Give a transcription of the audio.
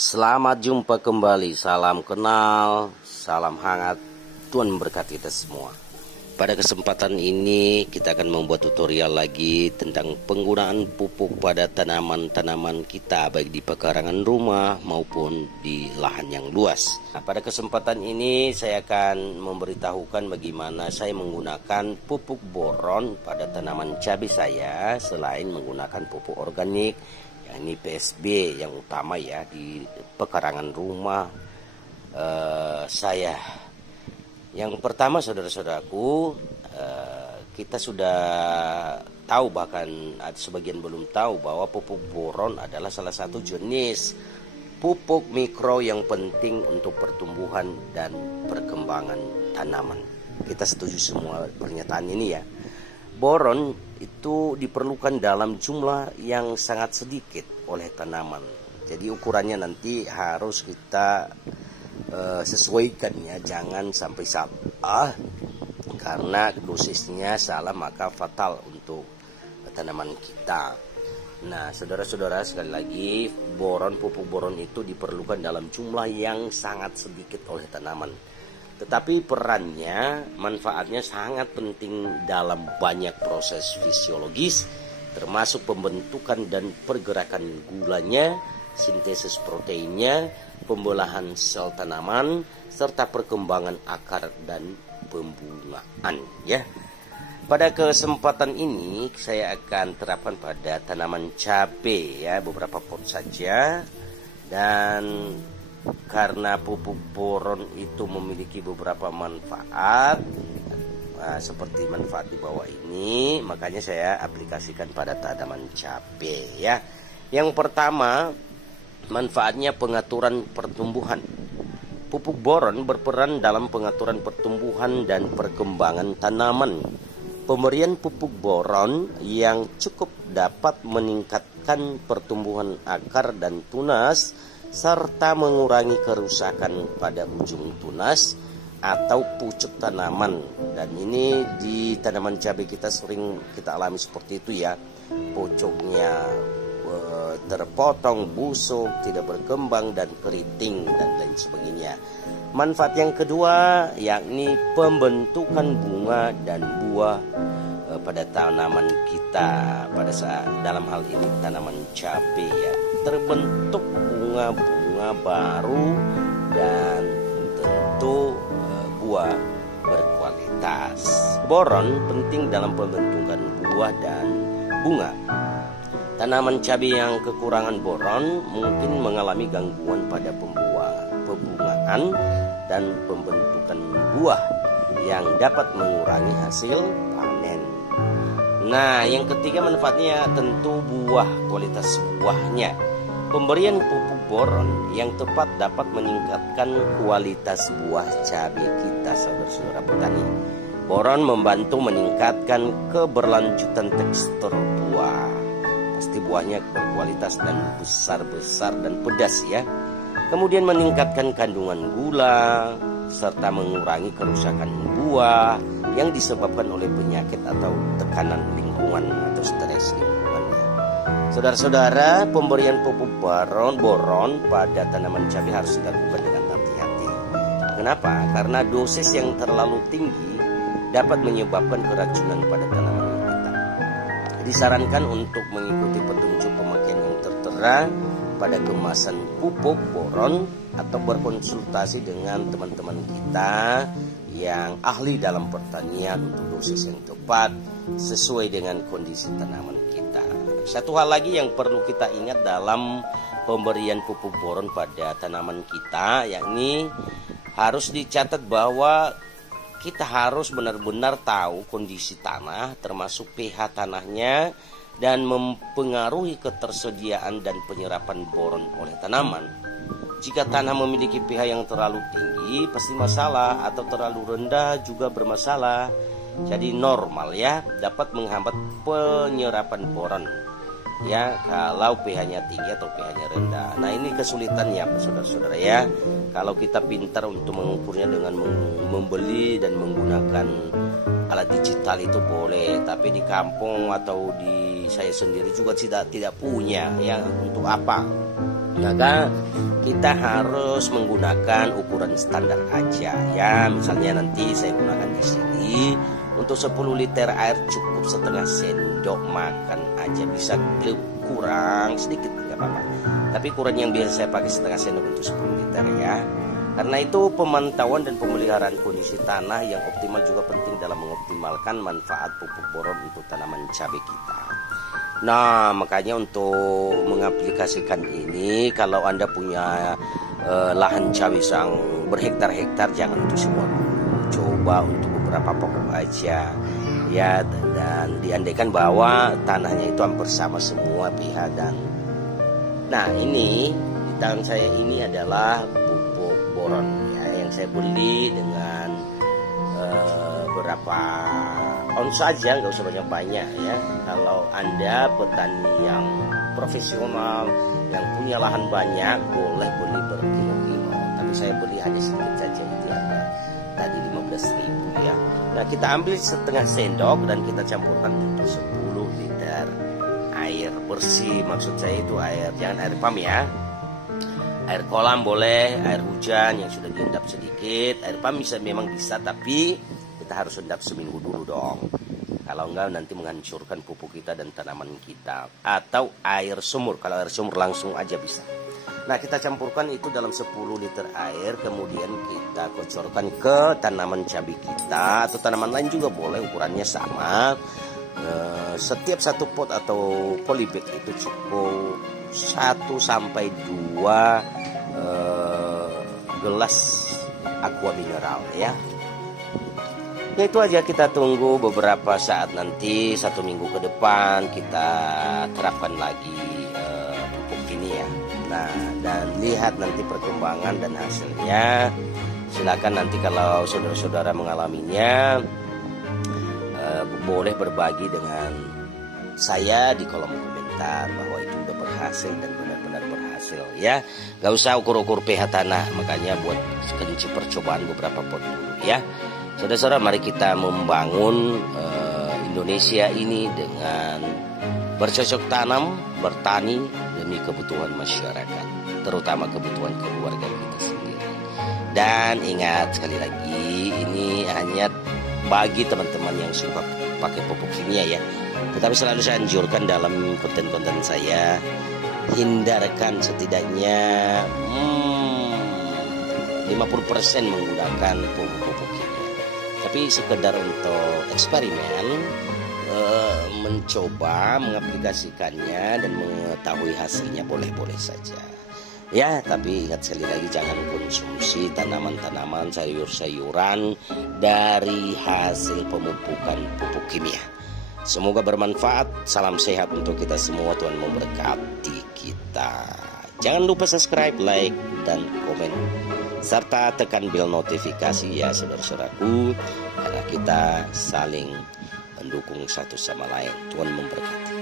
Selamat jumpa kembali, salam kenal, salam hangat, Tuhan memberkati kita semua. Pada kesempatan ini kita akan membuat tutorial lagi tentang penggunaan pupuk pada tanaman-tanaman kita, baik di pekarangan rumah maupun di lahan yang luas. Nah, pada kesempatan ini saya akan memberitahukan bagaimana saya menggunakan pupuk boron pada tanaman cabai saya selain menggunakan pupuk organik. Ini PSB yang utama ya di pekarangan rumah saya. Yang pertama, saudara-saudaraku, kita sudah tahu, bahkan sebagian belum tahu, bahwa pupuk boron adalah salah satu jenis pupuk mikro yang penting untuk pertumbuhan dan perkembangan tanaman. Kita setuju semua pernyataan ini ya. Boron itu diperlukan dalam jumlah yang sangat sedikit oleh tanaman. Jadi ukurannya nanti harus kita sesuaikan ya, jangan sampai salah, karena dosisnya salah maka fatal untuk tanaman kita. Nah, saudara-saudara, sekali lagi, pupuk boron itu diperlukan dalam jumlah yang sangat sedikit oleh tanaman. Tetapi perannya, manfaatnya sangat penting dalam banyak proses fisiologis, termasuk pembentukan dan pergerakan gulanya, sintesis proteinnya, pembelahan sel tanaman, serta perkembangan akar dan pembungaan ya. Pada kesempatan ini saya akan terapkan pada tanaman cabai ya, beberapa pot saja. Dan karena pupuk boron itu memiliki beberapa manfaat, seperti manfaat di bawah ini, makanya saya aplikasikan pada tanaman cabai ya. Yang pertama, manfaatnya pengaturan pertumbuhan. Pupuk boron berperan dalam pengaturan pertumbuhan dan perkembangan tanaman. Pemberian pupuk boron yang cukup dapat meningkatkan pertumbuhan akar dan tunas, serta mengurangi kerusakan pada ujung tunas atau pucuk tanaman. Dan ini di tanaman cabai kita sering kita alami seperti itu ya. Pucuknya terpotong, busuk, tidak berkembang, dan keriting, dan lain sebagainya. Manfaat yang kedua yakni pembentukan bunga dan buah pada tanaman kita, pada saat dalam hal ini tanaman cabai ya. Terbentuk bunga-bunga baru dan tentu buah berkualitas. Boron penting dalam pembentukan buah dan bunga. Tanaman cabai yang kekurangan boron mungkin mengalami gangguan pada pembungaan dan pembentukan buah yang dapat mengurangi hasil panen. Nah, yang ketiga manfaatnya tentu kualitas buahnya. Pemberian pupuk boron yang tepat dapat meningkatkan kualitas buah cabai kita, saudara-saudara petani. Boron membantu meningkatkan keberlanjutan tekstur buah. Pasti buahnya berkualitas dan besar-besar dan pedas ya. Kemudian meningkatkan kandungan gula, serta mengurangi kerusakan buah yang disebabkan oleh penyakit atau tekanan lingkungan atau stres lingkungannya. Saudara-saudara, pemberian pupuk boron pada tanaman cabai harus dilakukan dengan hati-hati. Kenapa? Karena dosis yang terlalu tinggi dapat menyebabkan keracunan pada tanaman kita. Disarankan untuk mengikuti petunjuk pemakaian yang tertera pada kemasan pupuk boron atau berkonsultasi dengan teman-teman kita yang ahli dalam pertanian untuk dosis yang tepat sesuai dengan kondisi tanaman kita. Satu hal lagi yang perlu kita ingat dalam pemberian pupuk boron pada tanaman kita, yakni harus dicatat bahwa kita harus benar-benar tahu kondisi tanah, termasuk pH tanahnya, dan mempengaruhi ketersediaan dan penyerapan boron oleh tanaman. Jika tanah memiliki pH yang terlalu tinggi pasti masalah, atau terlalu rendah juga bermasalah. Jadi normal ya, dapat menghambat penyerapan boron ya kalau pH-nya tinggi atau pH-nya rendah. Nah, ini kesulitannya saudara-saudara ya. Kalau kita pintar untuk mengukurnya dengan membeli dan menggunakan alat digital itu boleh, tapi di kampung atau di saya sendiri juga tidak punya ya. Untuk apa Maka kita harus menggunakan ukuran standar aja ya. Misalnya nanti saya gunakan di sini untuk 10 liter air cukup setengah sendok makan aja, bisa kurang sedikit nggak apa-apa. Tapi ukuran yang biasa saya pakai setengah sendok untuk 10 liter ya. Karena itu pemantauan dan pemeliharaan kondisi tanah yang optimal juga penting dalam mengoptimalkan manfaat pupuk boron untuk tanaman cabai kita. Nah, makanya untuk mengaplikasikan ini, kalau Anda punya lahan cabai yang berhektar-hektar, jangan untuk semua, coba untuk beberapa pokok aja ya, dan diandaikan bahwa tanahnya itu hampir sama semua pihak. Dan nah, ini di tangan saya ini adalah pupuk boron ya, yang saya beli dengan berapa ons saja, nggak usah banyak-banyak ya. Kalau Anda petani yang profesional yang punya lahan banyak, boleh beli berkilo-kilo, tapi saya beli hanya sedikit saja, itu ada tadi 15.000 ya. Nah, kita ambil setengah sendok dan kita campurkan untuk 10 liter air bersih. Maksud saya itu air, jangan air pam ya, air kolam boleh, air hujan yang sudah diendap sedikit. Air pam memang bisa, tapi kita harus endap seminggu dulu dong. Kalau enggak nanti menghancurkan pupuk kita dan tanaman kita. Atau air sumur, kalau air sumur langsung aja bisa. Nah, kita campurkan itu dalam 10 liter air, kemudian kita kocorkan ke tanaman cabai kita, atau tanaman lain juga boleh, ukurannya sama. Setiap satu pot atau polybag itu cukup 1 sampai 2 gelas aqua mineral ya. Ya, itu aja, kita tunggu beberapa saat, nanti 1 minggu ke depan kita terapkan lagi pupuk ini ya. Nah, dan lihat nanti perkembangan dan hasilnya. Silakan nanti kalau saudara-saudara mengalaminya, boleh berbagi dengan saya di kolom komentar bahwa itu udah berhasil dan benar-benar berhasil ya. Gak usah ukur-ukur pH tanah, makanya buat kelinci percobaan beberapa pot dulu ya. Saudara-saudara, mari kita membangun Indonesia ini dengan bercocok tanam, bertani demi kebutuhan masyarakat, terutama kebutuhan keluarga kita sendiri. Dan ingat sekali lagi, ini hanya bagi teman-teman yang suka pakai pupuk kimia ya. Tetapi selalu saya anjurkan dalam konten-konten saya, hindarkan setidaknya 50% menggunakan pupuk kimia. Tapi sekedar untuk eksperimen, mencoba mengaplikasikannya dan mengetahui hasilnya, boleh-boleh saja ya. Tapi ingat sekali lagi, jangan konsumsi tanaman-tanaman, sayur-sayuran dari hasil pemupukan pupuk kimia. Semoga bermanfaat. Salam sehat untuk kita semua. Tuhan memberkati kita. Jangan lupa subscribe, like, dan komen, serta tekan bel notifikasi ya saudara-saudaraku, karena kita saling mendukung satu sama lain. Tuhan memberkati.